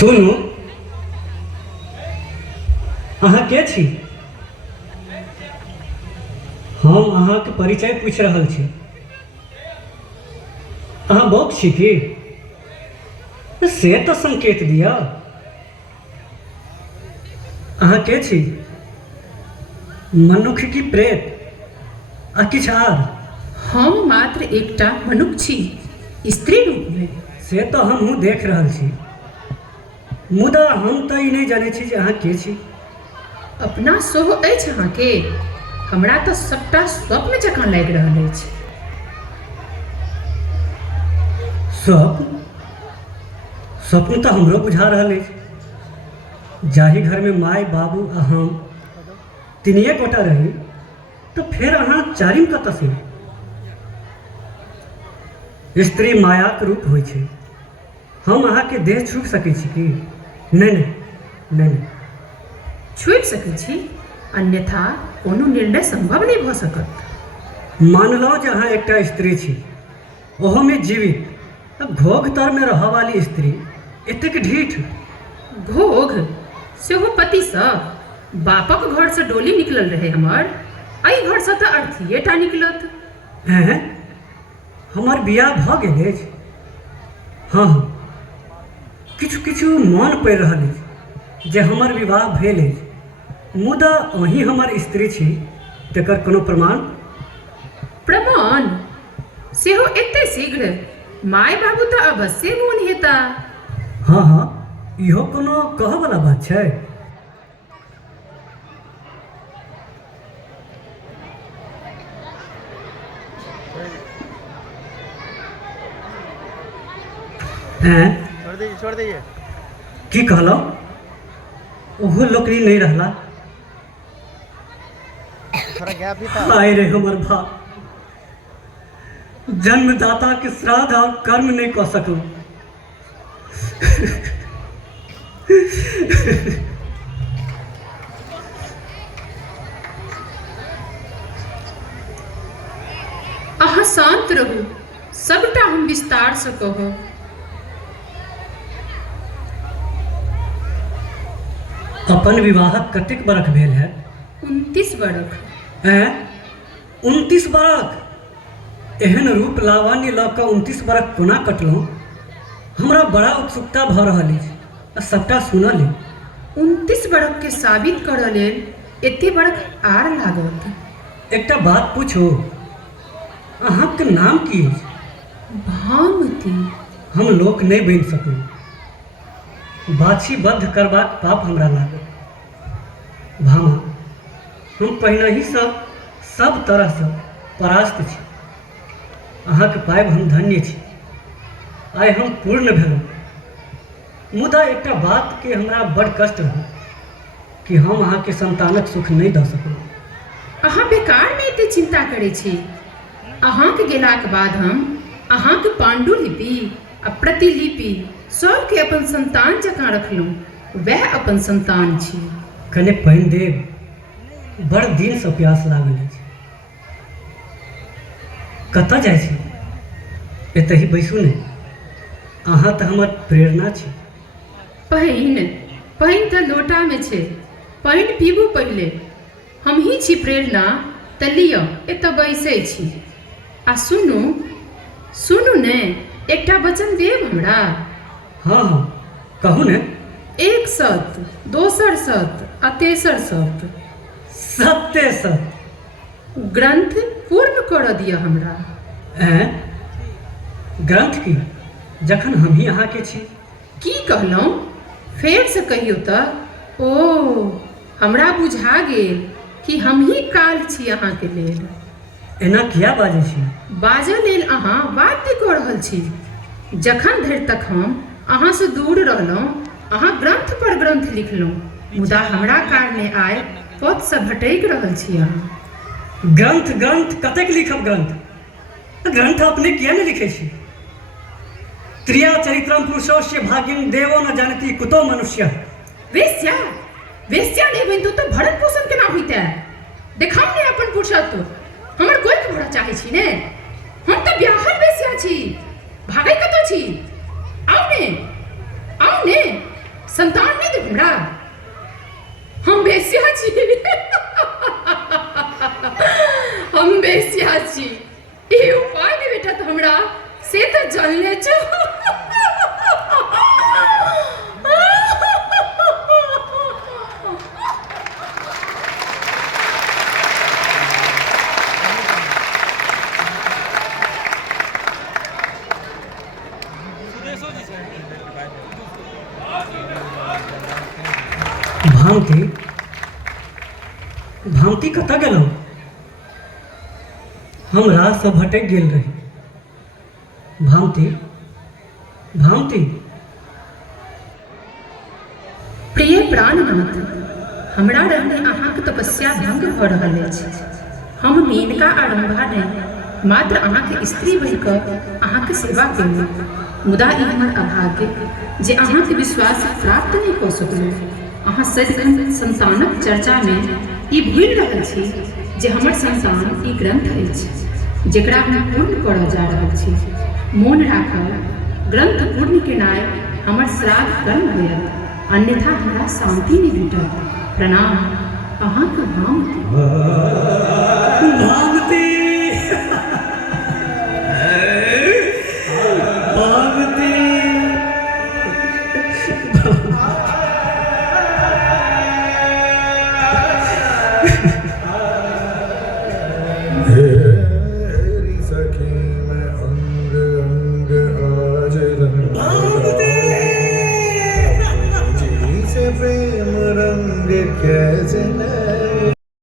सुनू, अहाँ के छी? हम अहाँके परिचय पूछि रहल छी। अहाँ बौक छी की? से तऽ संकेत दिअ। अहाँ के छी? मनुख की प्रेत आ किछु आर? हम मात्र एकटा मनुख छी, स्त्री रूपमे। से तऽ हमहूँ देख रहल छी, मुदा हम तऽ ई नहि जानै छी जे अहाँ के छी। अपना सेहो अछि अहाँके? हमरा तऽ सबटा स्वप्न जकाँ लागि रहल अछि। स्वप्न? स्वप्न तऽ हमरो बुझा रहल अछि। जाहि घरमे माय बाबू आ हम तीनिए गोटा रही, तऽ फेर अहाँ चारिम कतऽसँ? स्त्री मायाक रूप होइ छै। हम अहाँके देह छू सकै छी की? नहि नहि नहि नहि। छुपि सकैत छी, अन्यथा कोनो निर्णय संभव नहि भऽ सकत। मानलहुँ जे अहाँ एकटा स्त्री छी, ओहोमे जीवित। घोघ तरमे रहऽ वाली स्त्री एतेक ढीठ? घोघ? सेहो पतिसँ? बापक घरसँ डोली निकलल रहै हमर, एहि घरसँ तऽ अर्थीए टा निकलत। हैं? हमर बियाह भऽ गेल अछि? हाँ हाँ, किछु किछु मोन पड़ि रहल अछि जे हमर विवाह भेल अछि, मुदा अहीं हमर स्त्री छी, तेकर कोनो प्रमाण? प्रमाण? सेहो एते शीघ्र? माय बाबू तऽ अवश्य मोन हेता। हाँ हाँ, इहो कोनो कहऽवला बात छै? छोड़ दीजिए। की कहलहुँ? ओहो लोकनि नहीं रहला? थोड़ा गैप भी था। हाय रे हमर बाप, जन्मदाता के श्राद्ध और कर्म नहीं कऽ सकलहुँ। अहाँ शान्त रहू, सबटा हम विस्तारसँ कहब। अपन विवाहक कतेक बरख भेल है? 29 बरख। 29 बरख? एहन रूप लावण्य लऽ कऽ 29 बरख कोना कटलहुँ? हमरा बड़ा उत्सुकता भऽ रहल अछि आ सबटा सुनऽ लेल। 29 बरखके साबित करऽ लेल एते बरख आर लागत। एकटा बात पूछू, अहाँके नाम की अछि? भानुमती। हम लोक नहि बनि सकलहुँ। बाछीबद्ध करबाक पाप हमरा लागल। भामा, हम पहिनहिसँ सब तरहसँ परास्त छी। अहाँके पाबि हम धन्य छी। आइ हम पूर्ण भेलहुँ। मुदा एकटा बातके हमरा बड़ कष्ट रहल कि हम अहाँके संतानक सुख नहि दऽ सकलहुँ। अहाँ बेकारमे एते चिन्ता करै छी। अहाँके गेलाक बाद हम अहाँके पाण्डुलिपि आ प्रतिलिपि सबके अपन संतान जकाँ रखलहुँ। वएह अपन संतान छी। कने पानि देब? बड़ दिनसँ प्यास लागल अछि। कतऽ जाइ छी? एतहि बैसू ने, अहाँ तऽ हमर प्रेरणा छी। पानि तऽ लोटामे छै, पानि पीबू पहिले। हमही छी प्रेरणा, तऽ लिअ एतऽ बैसै छी। आ सुनू ने, एकटा वचन देब हमरा? हाँ हाँ, कहू ने। एक शर्त, दोसर शर्त आ तेसर शर्त। सत्ते सत्य? ग्रंथ पूर्ण करऽ दिअ हमरा। ग्रंथ की, जखन हमही अहाँके छी? की कहलहुँ? फेरसँ कहियौ तऽ। ओ, हमरा बुझा गेल कि हमही काल छी अहाँके लेल। एना किया बाजै छी? बाजऽ लेल अहाँ वाद्य कऽ रहल छी। जखन धरि तक हम अहाँसँ दूर रहलहुँ, अहाँ ग्रंथ पर ग्रंथ लिखलहुँ, मुदा हमरा कारणे आइ पदसँ भटकि रहल छी अहाँ। ग्रंथ ग्रंथ कतेक लिखब ग्रंथ? ग्रंथ अपने किया नहीं लिखै छी? त्रिया चरित्रम पुरुषोस्य भाग्यं देवो न जानति कुतो मनुष्य। वेश्या? वेश्या नहीं बनितौ तऽ भरण पोषण केना होइतै? देखाउ ने अपन पुरुषत्व। हमर गोइठ भरऽ चाहै छी ने? हम तऽ ब्याहल वेश्या छी। भागै कतऽ छी? आउ ने, संतान नहीं दे हमरा। हम बेसिया छी हम बेसिया छी। ई उपाय दे बेटा तो हमरा से तो जान ले छो। भामती भामती कतऽ गेलहुँ? हम राह सँ भटकि गेल रही। भामती भामती। प्रिय प्राणनाथ, हमरा रहने अहाँक तपस्या भंग भऽ रहल अछि। हम मेनका आरंभा नहि, मात्र अहाँके स्त्री बनि कऽ अहाँके सेवा केलहुँ। मुदा ई हमर अभाग्य जे अहाँके विश्वास प्राप्त नहि कऽ सकलहुँ। अहाँ सदिखन संतानक चर्चामे ई भूलि रहल छी जे हमर संतान ई ग्रंथ अछि जेकरा हम पूर्ण करऽ जा रहल छी। मोन राखब, ग्रंथ पूर्ण केनाइ हमर श्राद्ध कर्म होयत, अन्यथा हमरा शांति नहि भेटत। प्रणाम। अहाँके भामती। भामती भामती। हे